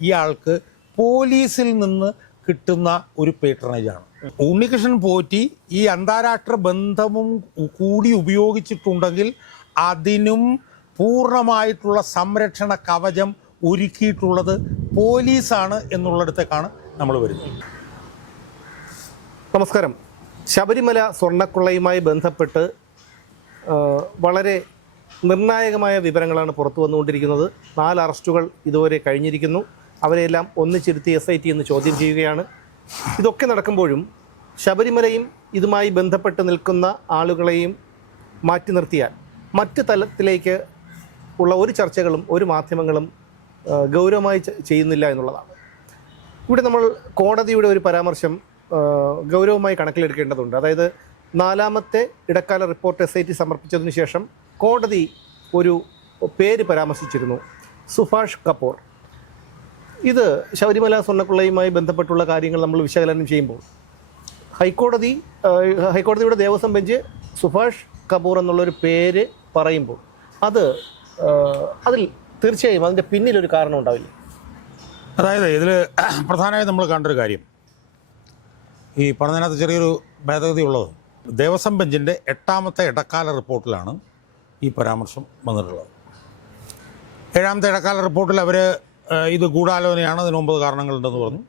ഇയാൾക്ക് പോലീസിൽ നിന്ന് കിട്ടുന്ന ഒരു പേട്രണേജാണ് ഉണ്ണികൃഷ്ണൻ പോറ്റി ഈ അന്താരാഷ്ട്ര ബന്ധവും കൂടി ഉപയോഗിച്ചിട്ടുണ്ടെങ്കിൽ അതിനും പൂർണമായിട്ടുള്ള സംരക്ഷണ കവചം ഒരുക്കിയിട്ടുള്ളത് പോലീസാണ് എന്നുള്ളിടത്തേക്കാണ് നമ്മൾ വരുന്നത്. നമസ്കാരം. ശബരിമല സ്വർണക്കൊള്ളയുമായി ബന്ധപ്പെട്ട് വളരെ നിർണായകമായ വിവരങ്ങളാണ് പുറത്തു വന്നുകൊണ്ടിരിക്കുന്നത്. നാല് അറസ്റ്റുകൾ ഇതുവരെ കഴിഞ്ഞിരിക്കുന്നു. അവരെല്ലാം ഒന്നിച്ചിരുത്തി എസ് ഐ ടി എന്ന് ചോദ്യം ചെയ്യുകയാണ്. ഇതൊക്കെ നടക്കുമ്പോഴും ശബരിമലയും ഇതുമായി ബന്ധപ്പെട്ട് നിൽക്കുന്ന ആളുകളെയും മാറ്റി നിർത്തിയാൽ മറ്റ് തലത്തിലേക്ക് ഉള്ള ഒരു ചർച്ചകളും ഒരു മാധ്യമങ്ങളും ഗൗരവമായി ചെയ്യുന്നില്ല എന്നുള്ളതാണ്. ഇവിടെ നമ്മൾ കോടതിയുടെ ഒരു പരാമർശം ഗൗരവമായി കണക്കിലെടുക്കേണ്ടതുണ്ട്. അതായത് നാലാമത്തെ ഇടക്കാല റിപ്പോർട്ട് എസ് ഐ ടി സമർപ്പിച്ചതിന് ശേഷം കോടതി ഒരു പേര് പരാമർശിച്ചിരുന്നു. സുഭാഷ് കപൂർ. ഇത് ശബരിമല സ്വർണക്കൊള്ളയുമായി ബന്ധപ്പെട്ടുള്ള കാര്യങ്ങൾ നമ്മൾ വിശകലനം ചെയ്യുമ്പോൾ ഹൈക്കോടതി ഹൈക്കോടതിയുടെ ദേവസ്വം ബെഞ്ച് സുഭാഷ് കപൂർ എന്നുള്ളൊരു പേര് പറയുമ്പോൾ അത് അതിൽ തീർച്ചയായും അതിന്റെ പിന്നിലൊരു കാരണം ഉണ്ടാവില്ല? അതായത് ഇതിൽ പ്രധാനമായും നമ്മൾ കണ്ടൊരു കാര്യം. ഈ പറഞ്ഞതിനകത്ത് ചെറിയൊരു ഭേദഗതി ഉള്ളത്. ദേവസ്വം ബെഞ്ചിന്റെ എട്ടാമത്തെ ഇടക്കാല റിപ്പോർട്ടിലാണ് ഈ പരാമർശം വന്നിട്ടുള്ളത്. ഏഴാമത്തെ ഇടക്കാല റിപ്പോർട്ടിൽ അവർ ഇത് ഗൂഢാലോചനയാണ് അതിന് ഒമ്പത് കാരണങ്ങളുണ്ടെന്ന് പറഞ്ഞു.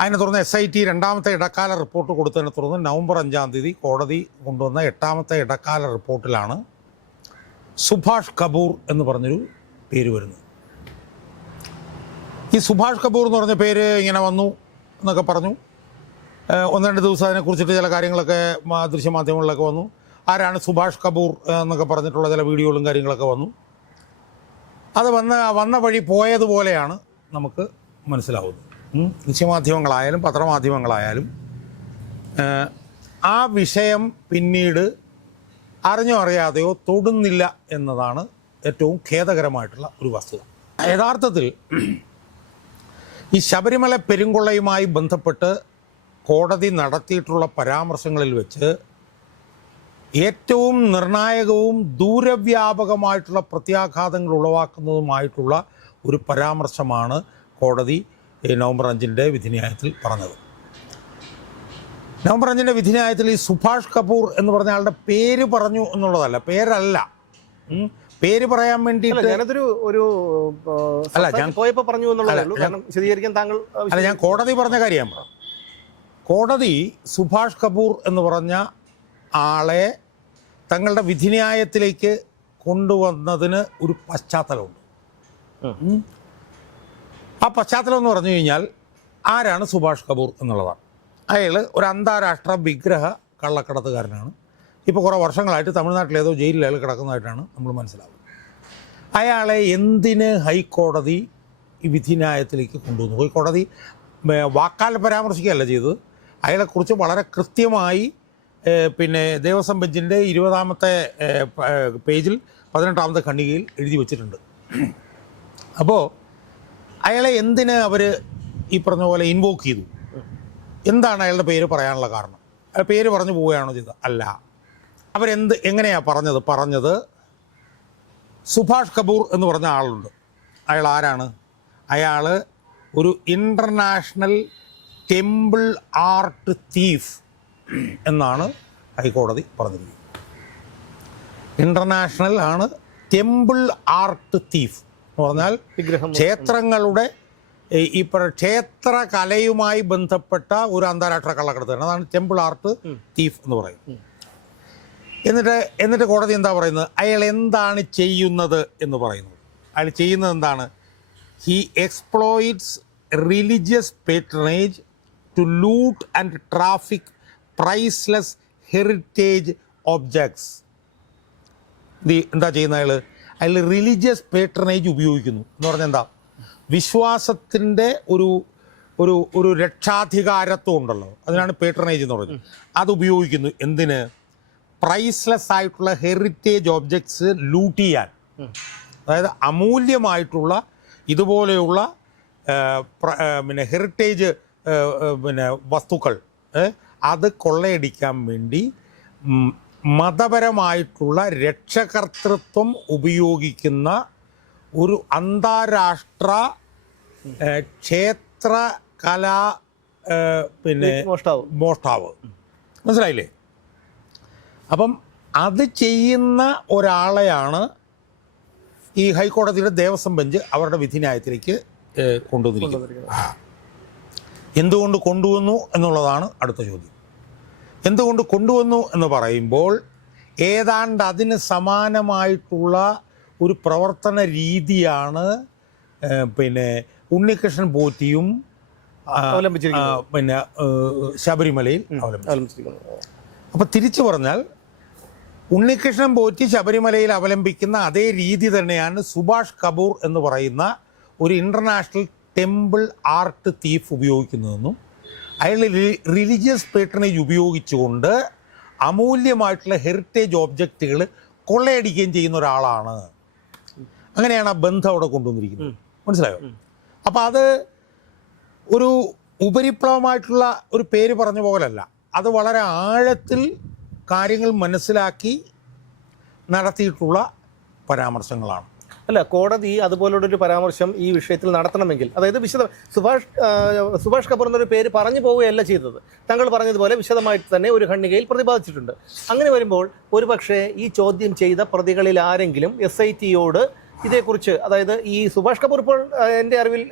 അതിനെ തുടർന്ന് എസ് ഐ ടി രണ്ടാമത്തെ ഇടക്കാല റിപ്പോർട്ട് കൊടുത്തതിനെ തുടർന്ന് നവംബർ അഞ്ചാം തീയതി കോടതി കൊണ്ടുവന്ന എട്ടാമത്തെ ഇടക്കാല റിപ്പോർട്ടിലാണ് സുഭാഷ് കപൂർ എന്ന് പറഞ്ഞൊരു പേര് വരുന്നത്. ഈ സുഭാഷ് കപൂർ എന്ന് പറഞ്ഞ പേര് ഇങ്ങനെ വന്നു എന്നൊക്കെ പറഞ്ഞു. ഒന്ന് രണ്ട് ദിവസം അതിനെക്കുറിച്ചിട്ട് ചില കാര്യങ്ങളൊക്കെ ദൃശ്യമാധ്യമങ്ങളിലൊക്കെ വന്നു. ആരാണ് സുഭാഷ് കപൂർ എന്നൊക്കെ പറഞ്ഞിട്ടുള്ള ചില വീഡിയോകളും കാര്യങ്ങളൊക്കെ വന്നു. അത് വന്ന വന്ന വഴി പോയതുപോലെയാണ് നമുക്ക് മനസ്സിലാവുന്നത്. നിശ്ചയമാധ്യമങ്ങളായാലും പത്രമാധ്യമങ്ങളായാലും ആ വിഷയം പിന്നീട് അറിഞ്ഞോ അറിയാതെയോ തൊടുന്നില്ല എന്നതാണ് ഏറ്റവും ഖേദകരമായിട്ടുള്ള ഒരു വസ്തുത. യഥാർത്ഥത്തിൽ ഈ ശബരിമല പെരുങ്കൊള്ളയുമായി ബന്ധപ്പെട്ട് കോടതി നടത്തിയിട്ടുള്ള പരാമർശങ്ങളിൽ വെച്ച് ഏറ്റവും നിർണായകവും ദൂരവ്യാപകമായിട്ടുള്ള പ്രത്യാഘാതങ്ങൾ ഉളവാക്കുന്നതുമായിട്ടുള്ള ഒരു പരാമർശമാണ് കോടതി നവംബർ അഞ്ചിന്റെ വിധിന്യായത്തിൽ പറഞ്ഞത്. നവംബർ അഞ്ചിന്റെ വിധിന്യായത്തിൽ ഈ സുഭാഷ് കപൂർ എന്ന് പറഞ്ഞ ആളുടെ പേര് പറഞ്ഞു എന്നുള്ളതല്ല പേരല്ല. പേര് പറയാൻ വേണ്ടി ഞാനതൊരു ഒരു അല്ല, ഞാൻ- പോയപ്പോൾ പറഞ്ഞു വിശദീകരിക്കാൻ താങ്കൾ അല്ല ഞാൻ കോടതി പറഞ്ഞ കാര്യം കോടതി സുഭാഷ് കപൂർ എന്ന് പറഞ്ഞ ആളെ തങ്ങളുടെ വിധിന്യായത്തിലേക്ക് കൊണ്ടുവന്നതിന് ഒരു പശ്ചാത്തലമുണ്ട്. ആ പശ്ചാത്തലം എന്ന് പറഞ്ഞു കഴിഞ്ഞാൽ ആരാണ് സുഭാഷ് കപൂർ എന്നുള്ളതാണ്. അയാൾ ഒരു അന്താരാഷ്ട്ര വിഗ്രഹ കള്ളക്കടത്തുകാരനാണ്. ഇപ്പോൾ കുറേ വർഷങ്ങളായിട്ട് തമിഴ്നാട്ടിൽ ഏതോ ജയിലിൽ അയാൾ കിടക്കുന്നതായിട്ടാണ് നമ്മൾ മനസ്സിലാവുന്നത്. അയാളെ എന്തിന് ഹൈക്കോടതി ഈ വിധിന്യായത്തിലേക്ക് കൊണ്ടുവന്നു? ഹൈക്കോടതി വാക്കാൽ പരാമർശിക്കുകയല്ല ചെയ്തത്. അയാളെക്കുറിച്ച് വളരെ കൃത്യമായി പിന്നെ ദേവസ്വം ബെഞ്ചിന്റെ ഇരുപതാമത്തെ പേജിൽ പതിനെട്ടാമത്തെ ഖണ്ഡികയിൽ എഴുതി വച്ചിട്ടുണ്ട്. അപ്പോൾ അയാളെ എന്തിന് അവർ ഈ പറഞ്ഞ പോലെ ഇൻവോക്ക് ചെയ്തു? എന്താണ് അയാളുടെ പേര് പറയാനുള്ള കാരണം? പേര് പറഞ്ഞു പോവുകയാണോ ചെയ്തത്? അല്ല. അവരെന്ത് എങ്ങനെയാണ് പറഞ്ഞത്? പറഞ്ഞത് സുഭാഷ് കപൂർ എന്ന് പറഞ്ഞ ആളുണ്ട്. അയാൾ ആരാണ്? അയാൾ ഒരു ഇന്റർനാഷണൽ ടെമ്പിൾ ആർട്ട് തീഫ് എന്നാണ് ഹൈക്കോടതി പറഞ്ഞിരിക്കുന്നത്. ഇന്റർനാഷണൽ ആണ് ടെമ്പിൾ ആർട്ട് തീഫ് എന്ന് പറഞ്ഞാൽ ക്ഷേത്രങ്ങളുടെ ഈ ക്ഷേത്ര കലയുമായി ബന്ധപ്പെട്ട ഒരു അന്താരാഷ്ട്ര കള്ളക്കടത്താണ് അതാണ് ടെമ്പിൾ ആർട്ട് തീഫ് എന്ന് പറയുന്നത്. എന്നിട്ട് എന്നിട്ട് കോടതി എന്താ പറയുന്നത്? അയാൾ എന്താണ് ചെയ്യുന്നത് എന്ന് പറയുന്നത്. അയാൾ ചെയ്യുന്നത് എന്താണ്? He exploits religious patronage to loot and traffic priceless heritage objects ഇത് എന്താ ചെയ്യുന്ന അയാൾ അയാൾ റിലീജിയസ് പേട്രണേജ് ഉപയോഗിക്കുന്നു. എന്ന് പറഞ്ഞാൽ എന്താ? വിശ്വാസത്തിന്റെ ഒരു ഒരു ഒരു രക്ഷാധികാരത്വം ഉണ്ടല്ലോ. അതിനാണ് പേട്രണേജ് എന്ന് പറയുന്നത്. അത് ഉപയോഗിക്കുന്നു. എന്തിന്? പ്രൈസ്ലെസ് ആയിട്ടുള്ള ഹെറിറ്റേജ് ഒബ്ജക്ട്സ് ലൂട്ട് ചെയ്യാൻ. അതായത് അമൂല്യമായിട്ടുള്ള ഇതുപോലെയുള്ള പിന്നെ ഹെറിറ്റേജ് പിന്നെ വസ്തുക്കൾ അത് കൊള്ളയടിക്കാൻ വേണ്ടി മതപരമായിട്ടുള്ള രക്ഷകർത്തൃത്വം ഉപയോഗിക്കുന്ന ഒരു അന്താരാഷ്ട്ര ക്ഷേത്ര കലാ പിന്നെ മോഷ്ടാവ്. മോഷ്ടാവ്. മനസ്സിലായില്ലേ? അപ്പം അത് ചെയ്യുന്ന ഒരാളെയാണ് ഈ ഹൈക്കോടതിയുടെ ദേവസ്വം ബെഞ്ച് അവരുടെ വിധിന്യായത്തിലേക്ക് കൊണ്ടുവന്നിരിക്കുന്നത്. എന്തുകൊണ്ട് കൊണ്ടുവന്നു എന്നുള്ളതാണ് അടുത്ത ചോദ്യം. എന്തുകൊണ്ട് കൊണ്ടുവന്നു എന്ന് പറയുമ്പോൾ ഏതാണ്ട് അതിന് സമാനമായിട്ടുള്ള ഒരു പ്രവർത്തന രീതിയാണ് പിന്നെ ഉണ്ണികൃഷ്ണൻ പോറ്റിയും പിന്നെ ശബരിമലയിൽ അവലംബിച്ചിരിക്കുന്നത്. അപ്പോൾ തിരിച്ചു പറഞ്ഞാൽ ഉണ്ണികൃഷ്ണൻ പോറ്റി ശബരിമലയിൽ അവലംബിക്കുന്ന അതേ രീതി തന്നെയാണ് സുഭാഷ് കപൂർ എന്ന് പറയുന്ന ഒരു ഇന്റർനാഷണൽ ടെമ്പിൾ ആർട്ട് തീഫ് ഉപയോഗിക്കുന്നതെന്നും അയാൾ റിലീജിയസ് പേട്ടണേജ് ഉപയോഗിച്ചുകൊണ്ട് അമൂല്യമായിട്ടുള്ള ഹെറിറ്റേജ് ഓബ്ജക്റ്റുകൾ കൊള്ളയടിക്കുകയും ചെയ്യുന്ന ഒരാളാണ്. അങ്ങനെയാണ് ആ ബന്ധം അവിടെ കൊണ്ടുവന്നിരിക്കുന്നത്. മനസ്സിലായോ? അപ്പോൾ അത് ഒരു ഉപരിപ്ലവമായിട്ടുള്ള ഒരു പേര് പറഞ്ഞ പോലല്ല. അത് വളരെ ആഴത്തിൽ കാര്യങ്ങൾ മനസ്സിലാക്കി നടത്തിയിട്ടുള്ള പരാമർശങ്ങളാണ്. അല്ല കോടതി അതുപോലുള്ള ഒരു പരാമർശം ഈ വിഷയത്തിൽ നടത്തണമെങ്കിൽ. അതായത് വിശദ സുഭാഷ് സുഭാഷ് കപൂർ എന്നൊരു പേര് പറഞ്ഞു പോവുകയല്ല ചെയ്തത്. താങ്കൾ പറഞ്ഞതുപോലെ വിശദമായിട്ട് തന്നെ ഒരു ഖണ്ഡികയിൽ പ്രതിപാദിച്ചിട്ടുണ്ട്. അങ്ങനെ വരുമ്പോൾ ഒരുപക്ഷെ ഈ ചോദ്യം ചെയ്ത പ്രതികളിൽ ആരെങ്കിലും എസ് ഐ ടിയോട് ഇതേക്കുറിച്ച് അതായത് ഈ സുഭാഷ് കപൂർ ഇപ്പോൾ എന്റെ അറിവിൽ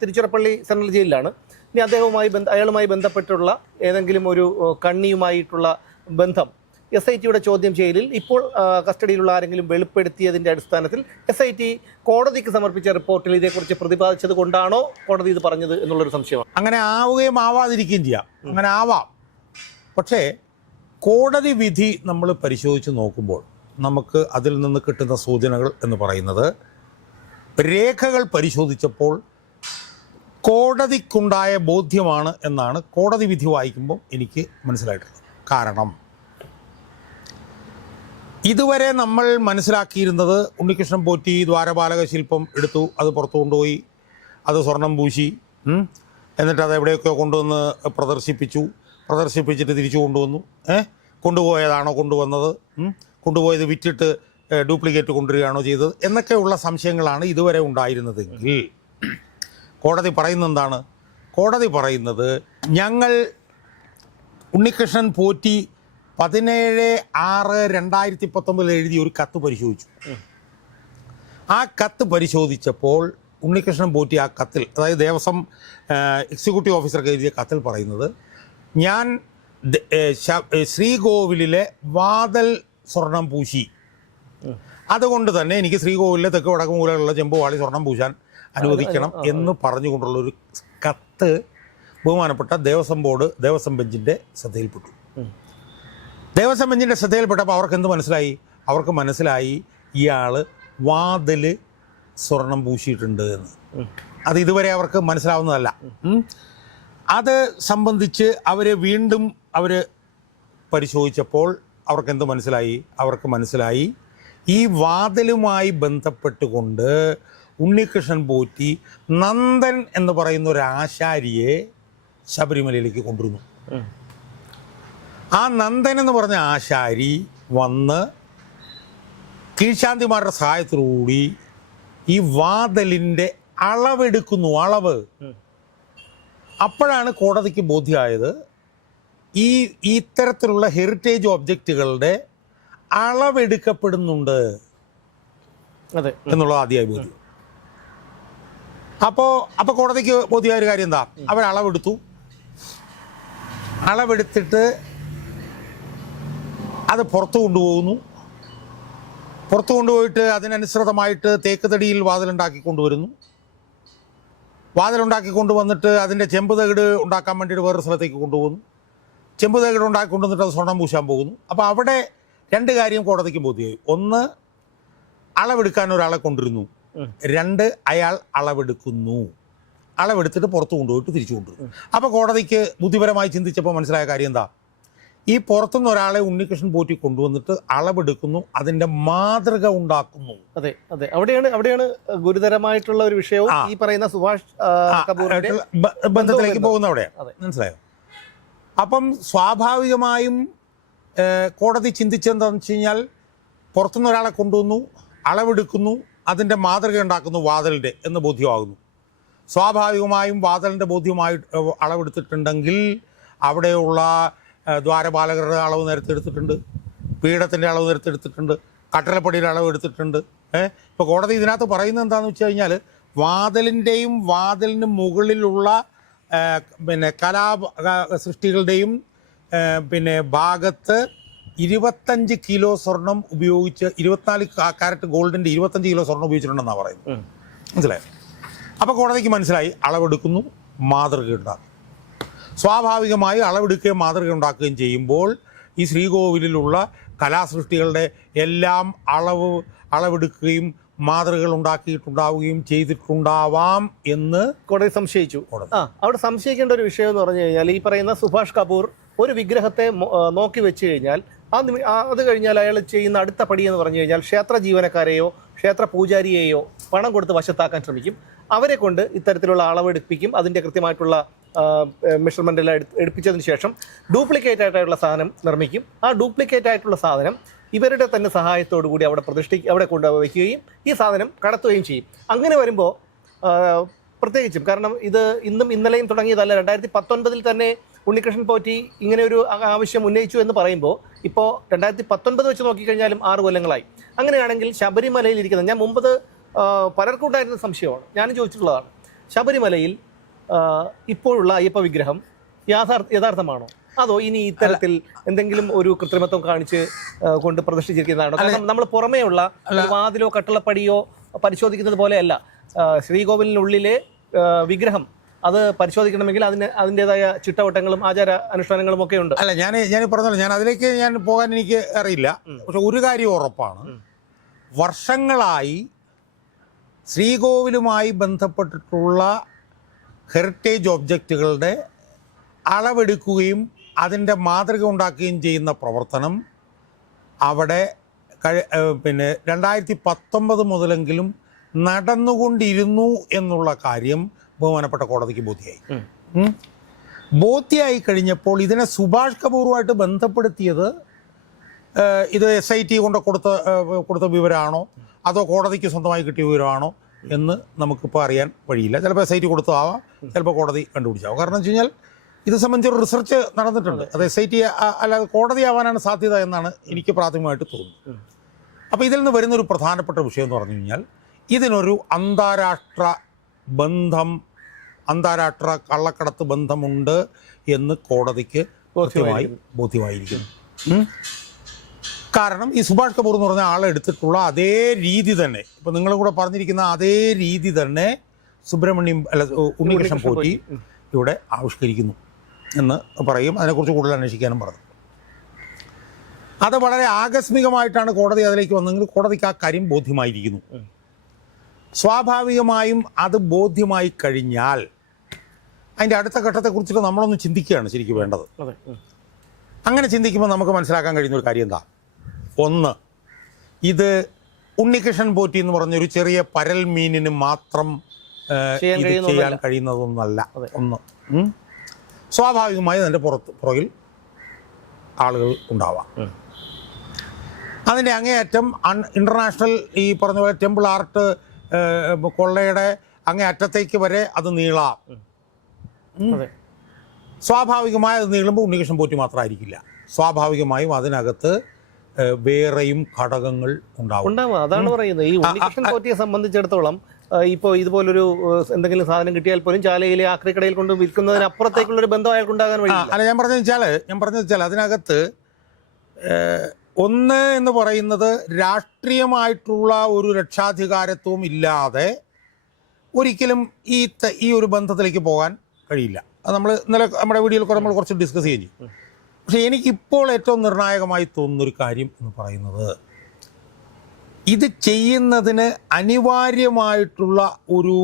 തിരുച്ചിറപ്പള്ളി സെൻട്രൽ ജയിലിലാണ്. ഇനി അദ്ദേഹവുമായി ബന്ധ അയാളുമായി ബന്ധപ്പെട്ടുള്ള ഏതെങ്കിലും ഒരു കണ്ണിയുമായിട്ടുള്ള ബന്ധം എസ് ഐ ടിയുടെ ചോദ്യം ചെയ്യലിൽ ഇപ്പോൾ കസ്റ്റഡിയിലുള്ള ആരെങ്കിലും വെളിപ്പെടുത്തിയതിന്റെ അടിസ്ഥാനത്തിൽ എസ് ഐ ടി കോടതിക്ക് സമർപ്പിച്ച റിപ്പോർട്ടിൽ ഇതേക്കുറിച്ച് പ്രതിപാദിച്ചത് കൊണ്ടാണോ കോടതി ഇത് പറഞ്ഞത് എന്നുള്ളൊരു സംശയമാണ്. അങ്ങനെ ആവുകയും ആവാതിരിക്കുകയും ചെയ്യാം. അങ്ങനെ ആവാം. പക്ഷേ കോടതി വിധി നമ്മൾ പരിശോധിച്ച് നോക്കുമ്പോൾ നമുക്ക് അതിൽ നിന്ന് കിട്ടുന്ന സൂചനകൾ എന്ന് പറയുന്നത് രേഖകൾ പരിശോധിച്ചപ്പോൾ കോടതിക്കുണ്ടായ ബോധ്യമാണ് എന്നാണ് കോടതി വിധി വായിക്കുമ്പോൾ എനിക്ക് മനസ്സിലായിട്ടുള്ളത്. കാരണം ഇതുവരെ നമ്മൾ മനസ്സിലാക്കിയിരുന്നത് ഉണ്ണികൃഷ്ണൻ പോറ്റി ദ്വാരപാലക ശില്പം എടുത്തു അത് പുറത്തു കൊണ്ടുപോയി അത് സ്വർണം പൂശി എന്നിട്ട് അത് എവിടെയൊക്കെ കൊണ്ടുവന്ന് പ്രദർശിപ്പിച്ചു പ്രദർശിപ്പിച്ചിട്ട് തിരിച്ചു കൊണ്ടുവന്നു കൊണ്ടുപോയതാണോ കൊണ്ടുവന്നത് കൊണ്ടുപോയത് വിറ്റിട്ട് ഡ്യൂപ്ലിക്കേറ്റ് കൊണ്ടുവരികയാണോ ചെയ്തത് എന്നൊക്കെയുള്ള സംശയങ്ങളാണ് ഇതുവരെ ഉണ്ടായിരുന്നതെങ്കിൽ. കോടതി പറയുന്ന എന്താണ് കോടതി പറയുന്നത് ഞങ്ങൾ ഉണ്ണികൃഷ്ണൻ പോറ്റി പതിനേഴ് ആറ് രണ്ടായിരത്തി പത്തൊമ്പതിൽ എഴുതിയ ഒരു കത്ത് പരിശോധിച്ചു. ആ കത്ത് പരിശോധിച്ചപ്പോൾ ഉണ്ണികൃഷ്ണൻ പോറ്റി ആ കത്തിൽ അതായത് ദേവസ്വം എക്സിക്യൂട്ടീവ് ഓഫീസർക്ക് എഴുതിയ കത്തിൽ പറയുന്നത് ഞാൻ ശ്രീകോവിലിലെ വാതൽ സ്വർണം പൂശി. അതുകൊണ്ട് തന്നെ എനിക്ക് ശ്രീകോവിലിലെ തെക്ക് വടക്ക് മൂലകളിലുള്ള ചെമ്പുവാളി സ്വർണം പൂശാൻ അനുവദിക്കണം എന്ന് പറഞ്ഞുകൊണ്ടുള്ള ഒരു കത്ത് ബഹുമാനപ്പെട്ട ദേവസ്വം ബോർഡ് ദേവസ്വം ബെഞ്ചിന്റെ ശ്രദ്ധയിൽപ്പെട്ടു. ദേവസ്വം ബെഞ്ചിന്റെ ശ്രദ്ധയിൽപ്പെട്ടപ്പോൾ അവർക്ക് എന്ത് മനസ്സിലായി? അവർക്ക് മനസ്സിലായി ഇയാൾ വാതിൽ സ്വർണം പൂശിയിട്ടുണ്ട് എന്ന്. അത് ഇതുവരെ അവർക്ക് മനസ്സിലാവുന്നതല്ല. അത് സംബന്ധിച്ച് അവർ വീണ്ടും അവർ പരിശോധിച്ചപ്പോൾ അവർക്ക് എന്ത് മനസ്സിലായി? അവർക്ക് മനസ്സിലായി ഈ വാതിലുമായി ബന്ധപ്പെട്ടുകൊണ്ട് ഉണ്ണികൃഷ്ണൻ പോറ്റി നന്ദൻ എന്ന് പറയുന്ന ഒരു ആശാരിയെ ശബരിമലയിലേക്ക് കൊണ്ടുവരുന്നു ആ നന്ദൻ എന്ന് പറഞ്ഞ ആശാരി വന്ന് കീഴ്ശാന്തിമാരുടെ സഹായത്തോടുകൂടി ഈ വാതലിന്റെ അളവെടുക്കുന്നു അളവ്. അപ്പോഴാണ് കോടതിക്ക് ബോധ്യമായത് ഈ ഇത്തരത്തിലുള്ള ഹെറിറ്റേജ് ഒബ്ജക്റ്റുകളുടെ അളവെടുക്കപ്പെടുന്നുണ്ട് അതെ. എന്നുള്ള ആദ്യമായി ബോധ്യം. അപ്പോൾ അപ്പോൾ കോടതിക്ക് ബോധ്യമായ ഒരു കാര്യം എന്താ? അവർ അളവെടുത്തു അളവെടുത്തിട്ട് അത് പുറത്തു കൊണ്ടുപോകുന്നു. പുറത്തു കൊണ്ടുപോയിട്ട് അതിനനുസൃതമായിട്ട് തേക്ക് തടിയിൽ വാതിലുണ്ടാക്കി കൊണ്ടുവരുന്നു. വാതിലുണ്ടാക്കി കൊണ്ടുവന്നിട്ട് അതിന്റെ ചെമ്പ് തകിട് ഉണ്ടാക്കാൻ വേണ്ടിയിട്ട് വേറൊരു സ്ഥലത്തേക്ക് കൊണ്ടുപോകുന്നു. ചെമ്പ് തകിട് ഉണ്ടാക്കി കൊണ്ടുവന്നിട്ട് അത് സ്വർണം പൂശാൻ പോകുന്നു. അപ്പോൾ അവിടെ രണ്ട് കാര്യം കോടതിക്ക് ബോധ്യമായി. ഒന്ന് അളവെടുക്കാൻ ഒരാളെ കൊണ്ടുവരുന്നു. ഉം. രണ്ട് അയാൾ അളവെടുക്കുന്നു. അളവെടുത്തിട്ട് പുറത്ത് കൊണ്ടുപോയിട്ട് തിരിച്ചു കൊണ്ടുവരുന്നു. അപ്പോൾ കോടതിക്ക് ബുദ്ധിപരമായി ചിന്തിച്ചപ്പോൾ മനസ്സിലായ കാര്യം എന്താ? ഈ പുറത്തുനിന്ന് ഒരാളെ ഉണ്ണികൃഷ്ണൻ പോറ്റി കൊണ്ടുവന്നിട്ട് അളവെടുക്കുന്നു അതിന്റെ മാതൃക ഉണ്ടാക്കുന്നു. അതെ അതെ. അവിടെയാണ് അവിടെയാണ് ഗുരുതരമായിട്ടുള്ള ഒരു വിഷയവും ഈ പറയുന്ന സുഭാഷ് കപൂറിന്റെ ബന്ധത്തിലേക്ക് പോകുന്ന അവിടെയാണ്. മനസ്സിലായോ? അപ്പം സ്വാഭാവികമായും കോടതി ചിന്തിച്ചെന്താണെന്ന് വെച്ച് കഴിഞ്ഞാൽ പുറത്തുനിന്ന് ഒരാളെ കൊണ്ടുവന്നു അളവെടുക്കുന്നു അതിന്റെ മാതൃക ഉണ്ടാക്കുന്നു വാതലിന്റെ എന്ന് ബോധ്യമാകുന്നു. സ്വാഭാവികമായും വാതലിന്റെ ബോധ്യമായി അളവെടുത്തിട്ടുണ്ടെങ്കിൽ അവിടെയുള്ള ദ്വാരപാലകരുടെ അളവ് നേരത്തെ എടുത്തിട്ടുണ്ട് പീഠത്തിന്റെ അളവ് നേരത്തെ എടുത്തിട്ടുണ്ട് കട്ടലപ്പടിയുടെ അളവ് എടുത്തിട്ടുണ്ട് ഏഹ് ഇപ്പോൾ കോടതി ഇതിനകത്ത് പറയുന്നത് എന്താണെന്ന് വെച്ച് കഴിഞ്ഞാൽ വാതിലിന്റെയും വാതിലിന് മുകളിലുള്ള പിന്നെ കലാ സൃഷ്ടികളുടെയും പിന്നെ ഭാഗത്ത് ഇരുപത്തഞ്ച് കിലോ സ്വർണം ഉപയോഗിച്ച് ഇരുപത്തിനാല് കാരറ്റ് ഗോൾഡിന്റെ ഇരുപത്തഞ്ച് കിലോ സ്വർണം ഉപയോഗിച്ചിട്ടുണ്ടെന്നാണ് പറയുന്നത്. മനസ്സിലായത് മനസ്സിലായോ? അപ്പോൾ കോടതിക്ക് മനസ്സിലായി അളവെടുക്കുന്നു മാതൃക സ്വാഭാവികമായി അളവെടുക്കുകയും മാതൃക ഉണ്ടാക്കുകയും ചെയ്യുമ്പോൾ ഈ ശ്രീകോവിലുള്ള കലാസൃഷ്ടികളുടെ എല്ലാം അളവ് അളവെടുക്കുകയും മാതൃകകൾ ഉണ്ടാക്കിയിട്ടുണ്ടാവുകയും ചെയ്തിട്ടുണ്ടാവാം എന്ന് കോടതി സംശയിച്ചു. ആ അവിടെ സംശയിക്കേണ്ട ഒരു വിഷയം എന്ന് പറഞ്ഞു കഴിഞ്ഞാൽ ഈ പറയുന്ന സുഭാഷ് കപൂർ ഒരു വിഗ്രഹത്തെ നോക്കി വെച്ച് കഴിഞ്ഞാൽ ആ നിമി അത് കഴിഞ്ഞാൽ അയാൾ ചെയ്യുന്ന അടുത്ത പടി എന്ന് പറഞ്ഞു കഴിഞ്ഞാൽ ക്ഷേത്ര ജീവനക്കാരെയോ ക്ഷേത്ര പൂജാരിയെയോ പണം കൊടുത്ത് വശത്താക്കാൻ ശ്രമിക്കും. അവരെ കൊണ്ട് ഇത്തരത്തിലുള്ള അളവെടുപ്പിക്കും അതിന്റെ കൃത്യമായിട്ടുള്ള മെഷർമെന്റ് എല്ലാം എടുത്ത് എടുപ്പിച്ചതിന് ശേഷം ഡ്യൂപ്ലിക്കേറ്റ് ആയിട്ടുള്ള സാധനം നിർമ്മിക്കും. ആ ഡ്യൂപ്ലിക്കേറ്റ് ആയിട്ടുള്ള സാധനം ഇവരുടെ തന്നെ സഹായത്തോടു കൂടി അവിടെ പ്രതിഷ്ഠി അവിടെ കൊണ്ട് വയ്ക്കുകയും ഈ സാധനം കടത്തുകയും ചെയ്യും. അങ്ങനെ വരുമ്പോൾ പ്രത്യേകിച്ചും കാരണം ഇത് ഇന്നും ഇന്നലെയും തുടങ്ങിയതല്ല. രണ്ടായിരത്തി പത്തൊൻപതിൽ തന്നെ ഉണ്ണികൃഷ്ണൻ പോറ്റി ഇങ്ങനെ ഒരു ആവശ്യം ഉന്നയിച്ചു എന്ന് പറയുമ്പോൾ ഇപ്പോൾ രണ്ടായിരത്തി പത്തൊൻപത് വെച്ച് നോക്കിക്കഴിഞ്ഞാലും ആറ് കൊല്ലങ്ങളായി. അങ്ങനെയാണെങ്കിൽ ശബരിമലയിൽ ഇരിക്കുന്ന ഞാൻ മുമ്പത് പലർക്കും ഉണ്ടായിരുന്ന സംശയമാണ്. ഞാനും ചോദിച്ചിട്ടുള്ളതാണ്. ശബരിമലയിൽ ഇപ്പോഴുള്ള അയ്യപ്പ വിഗ്രഹം യാഥാർത്ഥ യഥാർത്ഥമാണോ? അതോ ഇനി ഇത്തരത്തിൽ എന്തെങ്കിലും ഒരു കൃത്രിമത്വം കാണിച്ച് കൊണ്ട് പ്രദർശിച്ചിരിക്കുന്നതാണോ കാരണം നമ്മൾ പുറമേ ഉള്ള ഒരു വാതിലോ കട്ടളപ്പടിയോ പരിശോധിക്കുന്നത് പോലെയല്ല. ശ്രീകോവിലിനുള്ളിലെ വിഗ്രഹം അത് പരിശോധിക്കണമെങ്കിൽ അതിന് അതിന്റെതായ ചിട്ടവട്ടങ്ങളും ആചാര അനുഷ്ഠാനങ്ങളും ഒക്കെ ഉണ്ട്. അല്ല ഞാൻ ഞാൻ പറഞ്ഞല്ലോ ഞാൻ അതിലേക്ക് ഞാൻ പോകാൻ എനിക്ക് അറിയില്ല. പക്ഷെ ഒരു കാര്യം ഉറപ്പാണ്. വർഷങ്ങളായി ശ്രീകോവിലുമായി ബന്ധപ്പെട്ടിട്ടുള്ള ഹെറിറ്റേജ് ഒബ്ജക്റ്റുകളുടെ അളവെടുക്കുകയും അതിന്റെ മാതൃക ഉണ്ടാക്കുകയും ചെയ്യുന്ന പ്രവർത്തനം അവിടെ കഴി പിന്നെ രണ്ടായിരത്തി പത്തൊമ്പത് മുതലെങ്കിലും നടന്നുകൊണ്ടിരുന്നു എന്നുള്ള കാര്യം ബഹുമാനപ്പെട്ട കോടതിക്ക് ബോധ്യായി. ബോധ്യമായി കഴിഞ്ഞപ്പോൾ ഇതിനെ സുഭാഷ് കപൂറുമായിട്ട് ബന്ധപ്പെടുത്തിയത് ഇത് എസ് ഐ ടി കൊണ്ട് കൊടുത്ത കൊടുത്ത വിവരമാണോ? അതോ കോടതിക്ക് സ്വന്തമായി കിട്ടിയ വിവരമാണോ? എന്ന് നമുക്കിപ്പോൾ അറിയാൻ വഴിയില്ല. ചിലപ്പോൾ എസ് കൊടുത്താവാം കൊടുത്തതാവാം ചിലപ്പോൾ കോടതി കണ്ടുപിടിച്ചാവും. കാരണം വെച്ച് കഴിഞ്ഞാൽ ഇത് സംബന്ധിച്ച് ഒരു റിസർച്ച് നടന്നിട്ടുണ്ട്. അത്. എസ് ഐ ടി അല്ലാതെ കോടതിയാവാനാണ് സാധ്യത എന്നാണ് എനിക്ക് പ്രാഥമികമായിട്ട് തോന്നുന്നത്. അപ്പോൾ ഇതിൽ നിന്ന് വരുന്ന ഒരു പ്രധാനപ്പെട്ട വിഷയം എന്ന് പറഞ്ഞു കഴിഞ്ഞാൽ ഇതിനൊരു അന്താരാഷ്ട്ര ബന്ധം അന്താരാഷ്ട്ര കള്ളക്കടത്ത് ബന്ധമുണ്ട് എന്ന് കോടതിക്ക് കൃത്യമായി ബോധ്യമായിരിക്കുന്നു. കാരണം ഈ സുഭാഷ് കപൂർ എന്ന് പറഞ്ഞ ആളെ എടുത്തിട്ടുള്ള അതേ രീതി തന്നെ. ഇപ്പം നിങ്ങളും കൂടെ പറഞ്ഞിരിക്കുന്ന അതേ രീതി തന്നെ സുബ്രഹ്മണ്യം അല്ല ഉണ്ണികൃഷ്ണൻ പോറ്റി ഇവിടെ ആവിഷ്കരിക്കുന്നു എന്ന് പറയും. അതിനെക്കുറിച്ച് കൂടുതൽ അന്വേഷിക്കാനും പറഞ്ഞു. അത് വളരെ ആകസ്മികമായിട്ടാണ് കോടതി അതിലേക്ക് വന്നെങ്കിൽ കോടതിക്ക് ആ കാര്യം ബോധ്യമായിരിക്കുന്നു. സ്വാഭാവികമായും അത് ബോധ്യമായി കഴിഞ്ഞാൽ അതിന്റെ അടുത്ത ഘട്ടത്തെക്കുറിച്ചിട്ട് നമ്മളൊന്ന് ചിന്തിക്കുകയാണ് ശരിക്കും വേണ്ടത്. അങ്ങനെ ചിന്തിക്കുമ്പോൾ നമുക്ക് മനസ്സിലാക്കാൻ കഴിയുന്ന ഒരു കാര്യം എന്താ? ഒന്ന്. ഇത് ഉണ്ണികൃഷ്ണൻ പോറ്റി എന്ന് പറഞ്ഞൊരു ചെറിയ പരൽ മീനിന് മാത്രം ഇത് ചെയ്യാൻ കഴിയുന്നതൊന്നല്ല ഒന്ന്. സ്വാഭാവികമായി അതിന്റെ പുറത്ത് പുറകിൽ ആളുകൾ ഉണ്ടാവാം. അതിന്റെ അങ്ങേയറ്റം അൺ ഇന്റർനാഷണൽ ഈ പറഞ്ഞ പോലെ ടെമ്പിൾ ആർട്ട് കൊള്ളയുടെ അങ്ങേ അറ്റത്തേക്ക് വരെ അത് നീളാം. സ്വാഭാവികമായി അത് നീളുമ്പോൾ ഉണ്ണികൃഷ്ണൻ പോറ്റി മാത്രമായിരിക്കില്ല. സ്വാഭാവികമായും അതിനകത്ത് വേറെയും ഘടകങ്ങൾ ഉണ്ടാവും. ഉണ്ടാവും. അതാണ് പറയുന്നത്. ഈ ഉണ്ണികൃഷ്ണൻ പോറ്റിയെ സംബന്ധിച്ചിടത്തോളം ഇപ്പോൾ ഇതുപോലൊരു എന്തെങ്കിലും സാധനം കിട്ടിയാൽ പോലും ചാലയിലെ ആക്രിക്കടയിൽ കൊണ്ട് വിൽക്കുന്നതിന് അപ്പുറത്തേക്കുള്ള ഒരു ബന്ധം അയാൾക്ക് ഉണ്ടാകാൻ വേണ്ടി അല്ല ഞാൻ പറഞ്ഞത് വെച്ചാൽ ഞാൻ പറഞ്ഞത് വെച്ചാൽ അതിനകത്ത് ഒന്ന് എന്ന് പറയുന്നത് രാഷ്ട്രീയമായിട്ടുള്ള ഒരു രക്ഷാധികാരത്വം ഇല്ലാതെ ഒരിക്കലും ഈ ഈ ഒരു ബന്ധത്തിലേക്ക് പോകാൻ കഴിയില്ല. അത് നമ്മൾ ഇന്നലെ നമ്മുടെ വീഡിയോയിൽ നമ്മൾ കുറച്ച് ഡിസ്കസ് ചെയ്യും പക്ഷേ എനിക്കിപ്പോൾ ഏറ്റവും നിർണായകമായി തോന്നുന്നൊരു കാര്യം എന്ന് പറയുന്നത് ഇത് ചെയ്യുന്നതിന് അനിവാര്യമായിട്ടുള്ള ഒരു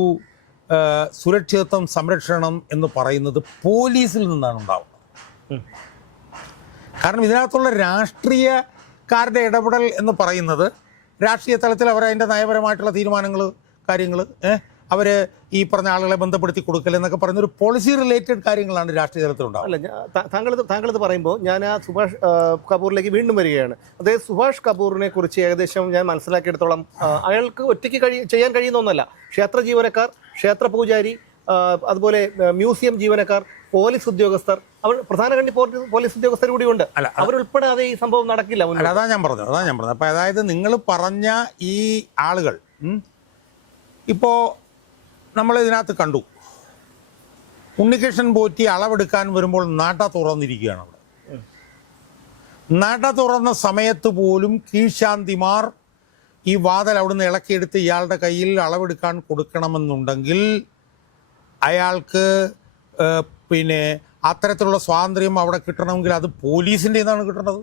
സുരക്ഷിതത്വം സംരക്ഷണം എന്ന് പറയുന്നത് പോലീസിൽ നിന്നാണ് ഉണ്ടാവുന്നത്. കാരണം ഇതിനകത്തുള്ള രാഷ്ട്രീയക്കാരുടെ ഇടപെടൽ എന്ന് പറയുന്നത് രാഷ്ട്രീയ തലത്തിൽ അവർ അതിന്റെ നയപരമായിട്ടുള്ള തീരുമാനങ്ങൾ കാര്യങ്ങൾ അവർ ഈ പറഞ്ഞ ആളുകളെ ബന്ധപ്പെടുത്തി കൊടുക്കൽ എന്നൊക്കെ പറയുന്ന ഒരു പോളിസി റിലേറ്റഡ് കാര്യങ്ങളാണ് രാഷ്ട്രീയ തലത്തിൽ ഉണ്ടാവുക അല്ല താങ്കൾ താങ്കൾ ഇത് പറയുമ്പോൾ ഞാൻ ആ സുഭാഷ് കപൂറിലേക്ക് വീണ്ടും വരികയാണ്. അതായത് സുഭാഷ് കപൂറിനെ കുറിച്ച് ഏകദേശം ഞാൻ മനസ്സിലാക്കിയെടുത്തോളം അയാൾക്ക് ഒറ്റയ്ക്ക് കഴി ചെയ്യാൻ കഴിയുന്ന ഒന്നല്ല. ക്ഷേത്ര ജീവനക്കാർ ക്ഷേത്ര പൂജാരി അതുപോലെ മ്യൂസിയം ജീവനക്കാർ പോലീസ് ഉദ്യോഗസ്ഥർ അവർ പ്രധാന കണ്ടി പോലീസ് ഉദ്യോഗസ്ഥർ കൂടി ഉണ്ട് അല്ല, അവരുൾപ്പെടാതെ ഈ സംഭവം നടക്കില്ല അതാ ഞാൻ പറഞ്ഞു അതാ ഞാൻ പറഞ്ഞത്. അപ്പൊ അതായത് നിങ്ങൾ പറഞ്ഞ ഈ ആളുകൾ ഇപ്പോ നമ്മൾ ഇതിനകത്ത് കണ്ടു. ഉണ്ണികൃഷ്ണൻ പോറ്റി അളവെടുക്കാൻ വരുമ്പോൾ നാട്ട തുറന്നിരിക്കുകയാണ് അവിടെ. നട തുറന്ന സമയത്ത് പോലും കീഴ്ശാന്തിമാർ ഈ വാതൽ അവിടുന്ന് ഇളക്കിയെടുത്ത് ഇയാളുടെ കയ്യിൽ അളവെടുക്കാൻ കൊടുക്കണമെന്നുണ്ടെങ്കിൽ അയാൾക്ക് പിന്നെ അത്തരത്തിലുള്ള സ്വാതന്ത്ര്യം അവിടെ കിട്ടണമെങ്കിൽ അത് പോലീസിന്റെ നിന്നാണ് കിട്ടേണ്ടത്.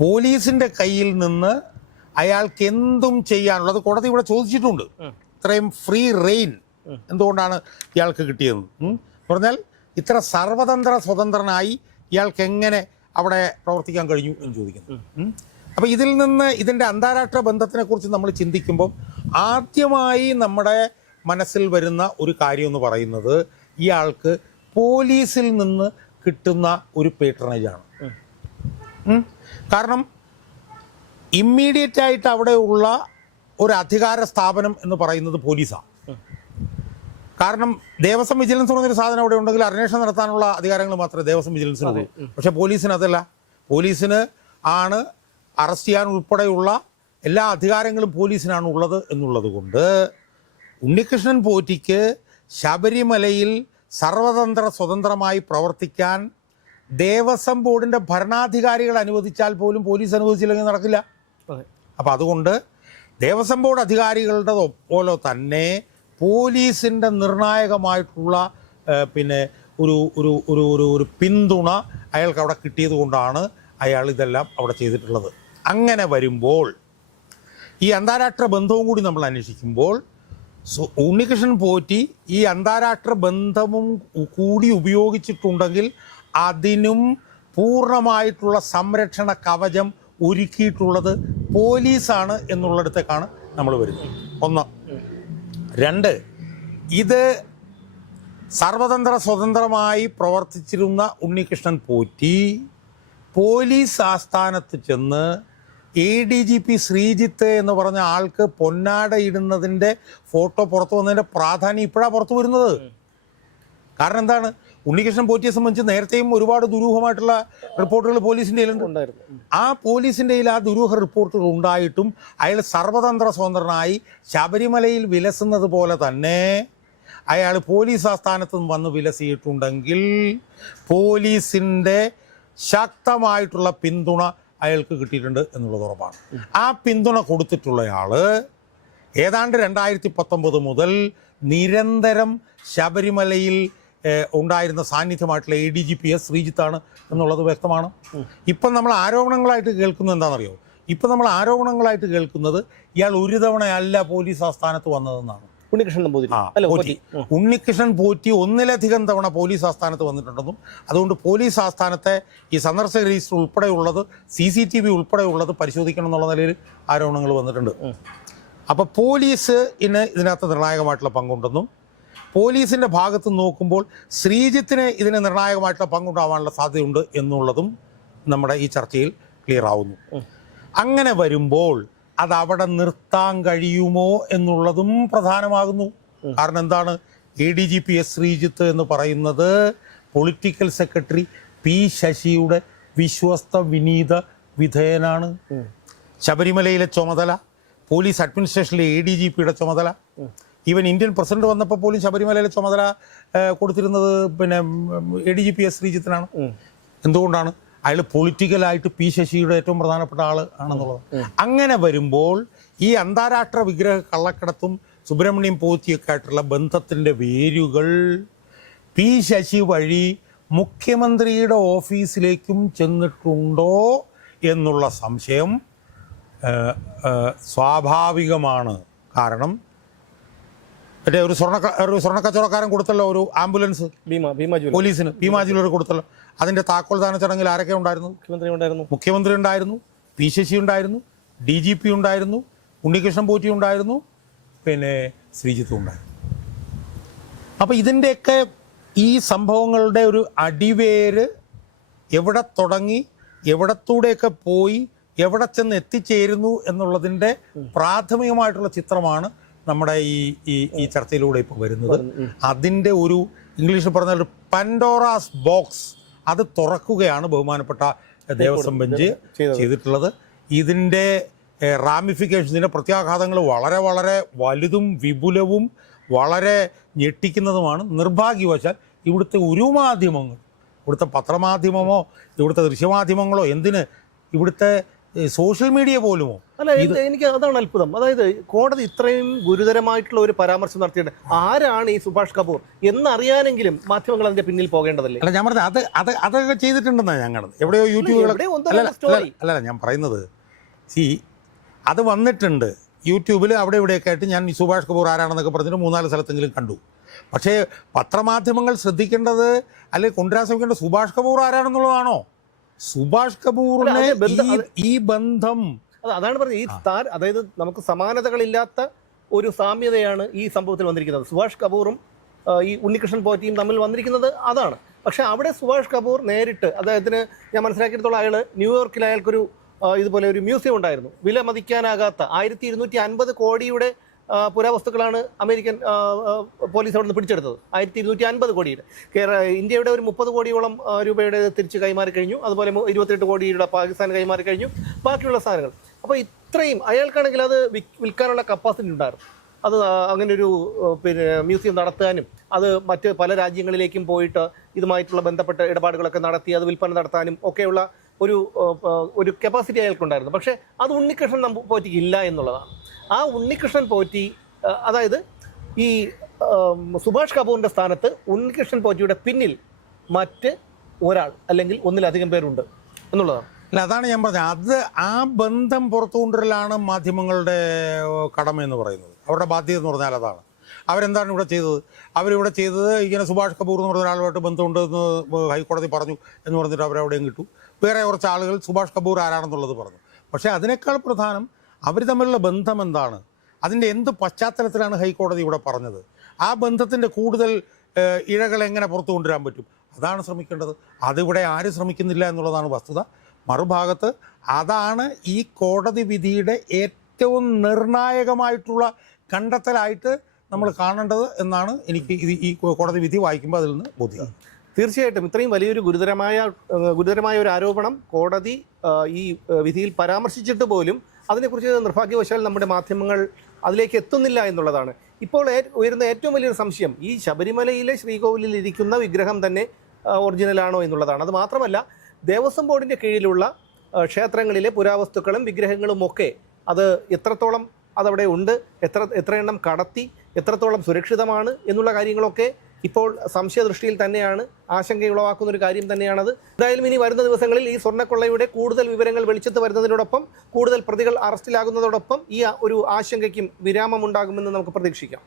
പോലീസിന്റെ കയ്യിൽ നിന്ന് അയാൾക്ക് എന്തും ചെയ്യാനുള്ളത് കോടതി ഇവിടെ ചോദിച്ചിട്ടുണ്ട്. ഇത്രയും ഫ്രീ റെയിൻ എന്തുകൊണ്ടാണ് ഇയാൾക്ക് കിട്ടിയത്? പറഞ്ഞാൽ ഇത്ര സർവതന്ത്ര സ്വതന്ത്രനായി ഇയാൾക്ക് എങ്ങനെ അവിടെ പ്രവർത്തിക്കാൻ കഴിഞ്ഞു എന്ന് ചോദിക്കുന്നു? അപ്പോൾ ഇതിൽ നിന്ന് ഇതിന്റെ അന്താരാഷ്ട്ര ബന്ധത്തിനെ കുറിച്ച് നമ്മൾ ചിന്തിക്കുമ്പോൾ ആദ്യമായി നമ്മുടെ മനസ്സിൽ വരുന്ന ഒരു കാര്യം എന്ന് പറയുന്നത് ഇയാൾക്ക് പോലീസിൽ നിന്ന് കിട്ടുന്ന ഒരു പേട്രണേജാണ്. കാരണം ഇമ്മീഡിയറ്റ് ആയിട്ട് അവിടെയുള്ള ഒരു അധികാര സ്ഥാപനം എന്ന് പറയുന്നത് പോലീസാണ് കാരണം ദേവസ്വം വിജിലൻസ് എന്ന് പറഞ്ഞൊരു സാധനം അവിടെ ഉണ്ടെങ്കിൽ അന്വേഷണം നടത്താനുള്ള അധികാരങ്ങൾ മാത്രമേ ദേവസ്വം വിജിലൻസിനുള്ളൂ പക്ഷേ പോലീസിന് അതല്ല പോലീസിന് ആണ് അറസ്റ്റ് ചെയ്യാൻ ഉൾപ്പെടെയുള്ള എല്ലാ അധികാരങ്ങളും പോലീസിനാണ് ഉള്ളത് എന്നുള്ളത് കൊണ്ട് ഉണ്ണികൃഷ്ണൻ പോറ്റിക്ക് ശബരിമലയിൽ സർവതന്ത്ര സ്വതന്ത്രമായി പ്രവർത്തിക്കാൻ ദേവസ്വം ബോർഡിന്റെ ഭരണാധികാരികൾ അനുവദിച്ചാൽ പോലും പോലീസ് അനുവദിച്ചില്ലെങ്കിൽ നടക്കില്ല. അപ്പം അതുകൊണ്ട് ദേവസ്വം ബോർഡ് അധികാരികളുടെ പോലെ തന്നെ പോലീസിന്റെ നിർണായകമായിട്ടുള്ള പിന്നെ ഒരു ഒരു ഒരു ഒരു ഒരു പിന്തുണ അയാൾക്ക് അവിടെ കിട്ടിയത് കൊണ്ടാണ് അയാൾ ഇതെല്ലാം അവിടെ ചെയ്തിട്ടുള്ളത്. അങ്ങനെ വരുമ്പോൾ ഈ അന്താരാഷ്ട്ര ബന്ധവും കൂടി നമ്മൾ അന്വേഷിക്കുമ്പോൾ ഉണ്ണികൃഷ്ണൻ പോറ്റി ഈ അന്താരാഷ്ട്ര ബന്ധവും കൂടി ഉപയോഗിച്ചിട്ടുണ്ടെങ്കിൽ അതിനും പൂർണമായിട്ടുള്ള സംരക്ഷണ കവചം ഒരുക്കിയിട്ടുള്ളത് പോലീസാണ് എന്നുള്ളിടത്തേക്കാണ് നമ്മൾ വരുന്നത്. ഒന്ന്. രണ്ട് ഇത് സർവതന്ത്ര സ്വതന്ത്രമായി പ്രവർത്തിച്ചിരുന്ന ഉണ്ണികൃഷ്ണൻ പോറ്റി പോലീസ് ആസ്ഥാനത്ത് ചെന്ന് A D G P Sreejith എന്ന് പറഞ്ഞ ആൾക്ക് പൊന്നാട ഇടുന്നതിന്റെ ഫോട്ടോ പുറത്തു വന്നതിന്റെ പ്രാധാന്യം ഇപ്പോഴാണ് പുറത്തു വരുന്നത്. കാരണം എന്താണ്? ഉണ്ണികൃഷ്ണൻ പോറ്റിയെ സംബന്ധിച്ച് നേരത്തെയും ഒരുപാട് ദുരൂഹമായിട്ടുള്ള റിപ്പോർട്ടുകൾ പോലീസിന്റെ ഉണ്ടായിരുന്നു. ആ പോലീസിന്റെ ആ ദുരൂഹ റിപ്പോർട്ടുകൾ ഉണ്ടായിട്ടും അയാൾ സർവതന്ത്ര സ്വതന്ത്രനായി ശബരിമലയിൽ വിലസുന്നത് പോലെ തന്നെ അയാൾ പോലീസ് ആസ്ഥാനത്ത് നിന്ന് വന്ന് വിലസിയിട്ടുണ്ടെങ്കിൽ പോലീസിന്റെ ശക്തമായിട്ടുള്ള പിന്തുണ അയാൾക്ക് കിട്ടിയിട്ടുണ്ട് എന്നുള്ളത് ഉറപ്പാണ്. ആ പിന്തുണ കൊടുത്തിട്ടുള്ളയാൾ ഏതാണ്ട് രണ്ടായിരത്തി പത്തൊമ്പത് മുതൽ നിരന്തരം ശബരിമലയിൽ ഉണ്ടായിരുന്ന സാന്നിധ്യമായിട്ടുള്ള A D G P S ശ്രീജിത്താണ് എന്നുള്ളത് വ്യക്തമാണ്. ഇപ്പം നമ്മൾ ആരോപണങ്ങളായിട്ട് കേൾക്കുന്നത് എന്താണെന്നറിയോ? ഇപ്പം നമ്മൾ ആരോപണങ്ങളായിട്ട് കേൾക്കുന്നത് ഇയാൾ ഒരു തവണയല്ല പോലീസ് ആസ്ഥാനത്ത് വന്നതെന്നാണ്. ഉണ്ണികൃഷ്ണൻ പോറ്റി. ഉണ്ണികൃഷ്ണൻ പോറ്റി ഒന്നിലധികം തവണ പോലീസ് ആസ്ഥാനത്ത് വന്നിട്ടുണ്ടെന്നും അതുകൊണ്ട് പോലീസ് ആസ്ഥാനത്തെ ഈ സന്ദർശക രജിസ്റ്റർ ഉൾപ്പെടെയുള്ളത് സി സി ടി വി ഉൾപ്പെടെയുള്ളത് പരിശോധിക്കണം എന്നുള്ള നിലയിൽ ആരോപണങ്ങൾ വന്നിട്ടുണ്ട്. അപ്പോൾ പോലീസ് ഇന്ന് ഇതിനകത്ത് നിർണായകമായിട്ടുള്ള പങ്കുണ്ടെന്നും പോലീസിന്റെ ഭാഗത്ത് നോക്കുമ്പോൾ ശ്രീജിത്തിന് ഇതിന് നിർണായകമായിട്ടുള്ള പങ്കുണ്ടാവാനുള്ള സാധ്യതയുണ്ട് എന്നുള്ളതും നമ്മുടെ ഈ ചർച്ചയിൽ ക്ലിയർ ആവുന്നു. അങ്ങനെ വരുമ്പോൾ അത് അവിടെ നിർത്താൻ കഴിയുമോ എന്നുള്ളതും പ്രധാനമാകുന്നു. കാരണം എന്താണ്? A D G P S Sreejith എന്ന് പറയുന്നത് പൊളിറ്റിക്കൽ സെക്രട്ടറി പി ശശിയുടെ വിശ്വസ്ത വിനീത വിധേയനാണ്. ശബരിമലയിലെ ചുമതല പോലീസ് അഡ്മിനിസ്ട്രേഷനിലെ എ ഡി ജി പിയുടെ ചുമതല ഈവൻ ഇന്ത്യൻ പ്രസിഡന്റ് വന്നപ്പോൾ പോലും ശബരിമലയിലെ ചുമതല കൊടുത്തിരുന്നത് പിന്നെ A D G P S ശ്രീജിത്തിനാണ്. എന്തുകൊണ്ടാണ്? അയാൾ പൊളിറ്റിക്കലായിട്ട് പി ശശിയുടെ ഏറ്റവും പ്രധാനപ്പെട്ട ആൾ ആണെന്നുള്ളത്. അങ്ങനെ വരുമ്പോൾ ഈ അന്താരാഷ്ട്ര വിഗ്രഹ കള്ളക്കടത്തും സുബ്രഹ്മണ്യം പോത്തിയൊക്കെ ആയിട്ടുള്ള ബന്ധത്തിന്റെ വേരുകൾ പി ശശി വഴി മുഖ്യമന്ത്രിയുടെ ഓഫീസിലേക്കും ചെന്നിട്ടുണ്ടോ എന്നുള്ള സംശയം സ്വാഭാവികമാണ്. കാരണം മറ്റേ ഒരു സ്വർണ ഒരു സ്വർണക്കച്ചവടക്കാരൻ കൊടുത്തല്ലോ ഒരു ആംബുലൻസ്. പോലീസിന് ഭീമാ ഭീമാജിലൂടെ കൊടുത്തല്ലോ. അതിന്റെ താക്കോൽ ദാന ചടങ്ങിൽ ആരൊക്കെ ഉണ്ടായിരുന്നു? മുഖ്യമന്ത്രി ഉണ്ടായിരുന്നു. മുഖ്യമന്ത്രി ഉണ്ടായിരുന്നു പി ശശി ഉണ്ടായിരുന്നു ഡി ജി പി ഉണ്ടായിരുന്നു ഉണ്ണികൃഷ്ണൻ പോറ്റി ഉണ്ടായിരുന്നു പിന്നെ ശ്രീജിത്തും ഉണ്ടായിരുന്നു. അപ്പോൾ ഇതിന്റെയൊക്കെ ഈ സംഭവങ്ങളുടെ ഒരു അടിവേര് എവിടെ തുടങ്ങി എവിടത്തൂടെയൊക്കെ പോയി എവിടെ ചെന്ന് എത്തിച്ചേരുന്നു എന്നുള്ളതിന്റെ പ്രാഥമികമായിട്ടുള്ള ചിത്രമാണ് നമ്മുടെ ഈ ഈ ഈ ചർച്ചയിലൂടെ ഇപ്പോൾ വരുന്നത്. അതിന്റെ ഒരു ഇംഗ്ലീഷിൽ പറഞ്ഞ ഒരു പൻഡോറാസ് ബോക്സ് അത് തുറക്കുകയാണ് ബഹുമാനപ്പെട്ട ദേവസ്വം ബെഞ്ച്. ചെയ്തിട്ടുള്ളത്. ഇതിന്റെ റാമിഫിക്കേഷൻ ഇതിന്റെ പ്രത്യാഘാതങ്ങൾ വളരെ വളരെ വലുതും വിപുലവും വളരെ ഞെട്ടിക്കുന്നതുമാണ്. നിർഭാഗ്യവശാൽ ഇവിടുത്തെ ഒരു മാധ്യമങ്ങൾ ഇവിടുത്തെ പത്രമാധ്യമമോ ഇവിടുത്തെ ദൃശ്യമാധ്യമങ്ങളോ എന്തിന് ഇവിടുത്തെ സോഷ്യൽ മീഡിയ പോലുമോ? അല്ല എനിക്ക് അതാണ് അത്ഭുതം. അതായത് കോടതി ഇത്രയും ഗുരുതരമായിട്ടുള്ള ഒരു പരാമർശം നടത്തിയിട്ട് ആരാണ് ഈ സുഭാഷ് കപൂർ എന്നറിയാനെങ്കിലും മാധ്യമങ്ങൾ അതിന്റെ പിന്നിൽ പോകേണ്ടതല്ലേ? അല്ല ഞാൻ പറഞ്ഞത് അത് അത് അതൊക്കെ ചെയ്തിട്ടുണ്ടെന്നാണ് ഞാൻ കാണുന്നത് എവിടെയോ യൂട്യൂബുകൾ അല്ല ഞാൻ പറയുന്നത് സി അത് വന്നിട്ടുണ്ട്. യൂട്യൂബിൽ അവിടെ ഇവിടെയൊക്കെ ആയിട്ട് ഞാൻ ഈ സുഭാഷ് കപൂർ ആരാണെന്നൊക്കെ പറഞ്ഞിട്ട് മൂന്നാൽ സ്ഥലത്തെങ്കിലും കണ്ടു. പക്ഷേ പത്രമാധ്യമങ്ങൾ ശ്രദ്ധിക്കേണ്ടത് അല്ലെങ്കിൽ കൊണ്ടുവരാൻ ശ്രമിക്കേണ്ടത് സുഭാഷ് കപൂർ ആരാണെന്നുള്ളതാണോ? സുഭാഷ് കപൂറിനെ ഈ- ബന്ധം അതാണ് പറഞ്ഞത്. ഈ താര അതായത് നമുക്ക് സമാനതകളില്ലാത്ത ഒരു സാമ്യതയാണ് ഈ സംഭവത്തിൽ വന്നിരിക്കുന്നത്. സുഭാഷ് കപൂറും ഈ ഉണ്ണികൃഷ്ണൻ പോറ്റിയും തമ്മിൽ വന്നിരിക്കുന്നത് അതാണ്. പക്ഷെ അവിടെ സുഭാഷ് കപൂർ നേരിട്ട് അദ്ദേഹത്തിന് ഞാൻ മനസ്സിലാക്കിയിടത്തോളം അയാൾ ന്യൂയോർക്കിൽ അയാൾക്കൊരു ഇതുപോലെ ഒരു മ്യൂസിയം ഉണ്ടായിരുന്നു. വില മതിക്കാനാകാത്ത ആയിരത്തി ഇരുന്നൂറ്റി അൻപത് കോടിയുടെ പുരാവസ്തുക്കളാണ് അമേരിക്കൻ പോലീസ് അവിടെ നിന്ന് പിടിച്ചെടുത്തത്. ആയിരത്തി ഇരുന്നൂറ്റി അൻപത് കോടിയുടെ. കേരള ഇന്ത്യയുടെ ഒരു മുപ്പത് കോടിയോളം രൂപയുടെ തിരിച്ച് കൈമാറി കഴിഞ്ഞു. അതുപോലെ ഇരുപത്തെട്ട് കോടിയുടെ പാകിസ്ഥാൻ കൈമാറി കഴിഞ്ഞു. ബാക്കിയുള്ള സാധനങ്ങൾ. അപ്പോൾ ഇത്രയും അയാൾക്കാണെങ്കിൽ അത് വിൽക്കാനുള്ള കപ്പാസിറ്റി ഉണ്ടായിരുന്നു. അത് അങ്ങനെ ഒരു പിന്നെ മ്യൂസിയം നടത്താനും അത് മറ്റ് പല രാജ്യങ്ങളിലേക്കും പോയിട്ട് ഇതുമായിട്ടുള്ള ബന്ധപ്പെട്ട ഇടപാടുകളൊക്കെ നടത്തി അത് വിൽപ്പന നടത്താനും ഒക്കെയുള്ള ഒരു ഒരു കപ്പാസിറ്റി അയാൾക്കുണ്ടായിരുന്നു. പക്ഷേ അത് ഉണ്ണികൃഷ്ണൻ നമുക്ക് പോറ്റിക്ക് ഇല്ല എന്നുള്ളതാണ്. ആ ഉണ്ണികൃഷ്ണൻ പോറ്റി അതായത് ഈ സുഭാഷ് കപൂറിന്റെ സ്ഥാനത്ത് ഉണ്ണികൃഷ്ണൻ പോറ്റിയുടെ പിന്നിൽ മറ്റ് ഒരാൾ അല്ലെങ്കിൽ ഒന്നിലധികം പേരുണ്ട് എന്നുള്ളതാണ്. അല്ല അതാണ് ഞാൻ പറഞ്ഞത്. അത് ആ ബന്ധം പുറത്തു കൊണ്ടുവരലാണ് മാധ്യമങ്ങളുടെ കടമ എന്ന് പറയുന്നത്. അവരുടെ ബാധ്യത എന്ന് പറഞ്ഞാൽ അതാണ്. അവരെന്താണ് ഇവിടെ ചെയ്തത്? അവരിവിടെ ചെയ്തത് ഇങ്ങനെ സുഭാഷ് കപൂർ എന്ന് പറഞ്ഞ ഒരാളുമായിട്ട് ബന്ധമുണ്ട് എന്ന് ഹൈക്കോടതി പറഞ്ഞു എന്ന് പറഞ്ഞിട്ട് അവരവിടെയും കിട്ടു. വേറെ കുറച്ച് ആളുകൾ സുഭാഷ് കപൂർ ആരാണെന്നുള്ളത് പറഞ്ഞു. പക്ഷേ അതിനേക്കാൾ പ്രധാനം അവർ തമ്മിലുള്ള ബന്ധം എന്താണ്? അതിന്റെ എന്ത് പശ്ചാത്തലത്തിലാണ് ഹൈക്കോടതി ഇവിടെ പറഞ്ഞത്? ആ ബന്ധത്തിന്റെ കൂടുതൽ ഇഴകൾ എങ്ങനെ പുറത്തു കൊണ്ടുവരാൻ പറ്റും? അതാണ് ശ്രമിക്കേണ്ടത്. അതിവിടെ ആരും ശ്രമിക്കുന്നില്ല എന്നുള്ളതാണ് വസ്തുത. മറുഭാഗത്ത് അതാണ് ഈ കോടതി വിധിയുടെ ഏറ്റവും നിർണായകമായിട്ടുള്ള കണ്ടെത്തലായിട്ട് നമ്മൾ കാണേണ്ടത് എന്നാണ് എനിക്ക് ഇത് ഈ കോടതി വിധി വായിക്കുമ്പോൾ അതിൽ നിന്ന് ബോധ്യം തീർച്ചയായിട്ടും ഇത്രയും വലിയൊരു ഗുരുതരമായ ഗുരുതരമായ ഒരു ആരോപണം കോടതി ഈ വിധിയിൽ പരാമർശിച്ചിട്ട് പോലും അതിനെക്കുറിച്ച് നിർഭാഗ്യവശാൽ നമ്മുടെ മാധ്യമങ്ങൾ അതിലേക്ക് എത്തുന്നില്ല എന്നുള്ളതാണ്. ഇപ്പോൾ ഉയരുന്ന ഏറ്റവും വലിയൊരു സംശയം ഈ ശബരിമലയിലെ ശ്രീകോവിലിൽ ഇരിക്കുന്ന വിഗ്രഹം തന്നെ ഒറിജിനലാണോ എന്നുള്ളതാണ്. അത് മാത്രമല്ല ദേവസ്വം ബോർഡിന്റെ കീഴിലുള്ള ക്ഷേത്രങ്ങളിലെ പുരാവസ്തുക്കളും വിഗ്രഹങ്ങളും ഒക്കെ അത് എത്രത്തോളം അതവിടെ ഉണ്ട് എത്ര എത്ര എണ്ണം കടത്തി എത്രത്തോളം സുരക്ഷിതമാണ് എന്നുള്ള കാര്യങ്ങളൊക്കെ ഇപ്പോൾ സംശയദൃഷ്ടിയിൽ തന്നെയാണ് ആശങ്കയുളവാക്കുന്ന ഒരു കാര്യം തന്നെയാണത്. എന്തായാലും ഇനി വരുന്ന ദിവസങ്ങളിൽ ഈ സ്വർണക്കൊള്ളയുടെ കൂടുതൽ വിവരങ്ങൾ വെളിച്ചത്ത് വരുന്നതിനോടൊപ്പം കൂടുതൽ പ്രതികൾ അറസ്റ്റിലാകുന്നതോടൊപ്പം ഈ ഒരു ആശങ്കയ്ക്കും വിരാമമുണ്ടാകുമെന്ന് നമുക്ക് പ്രതീക്ഷിക്കാം.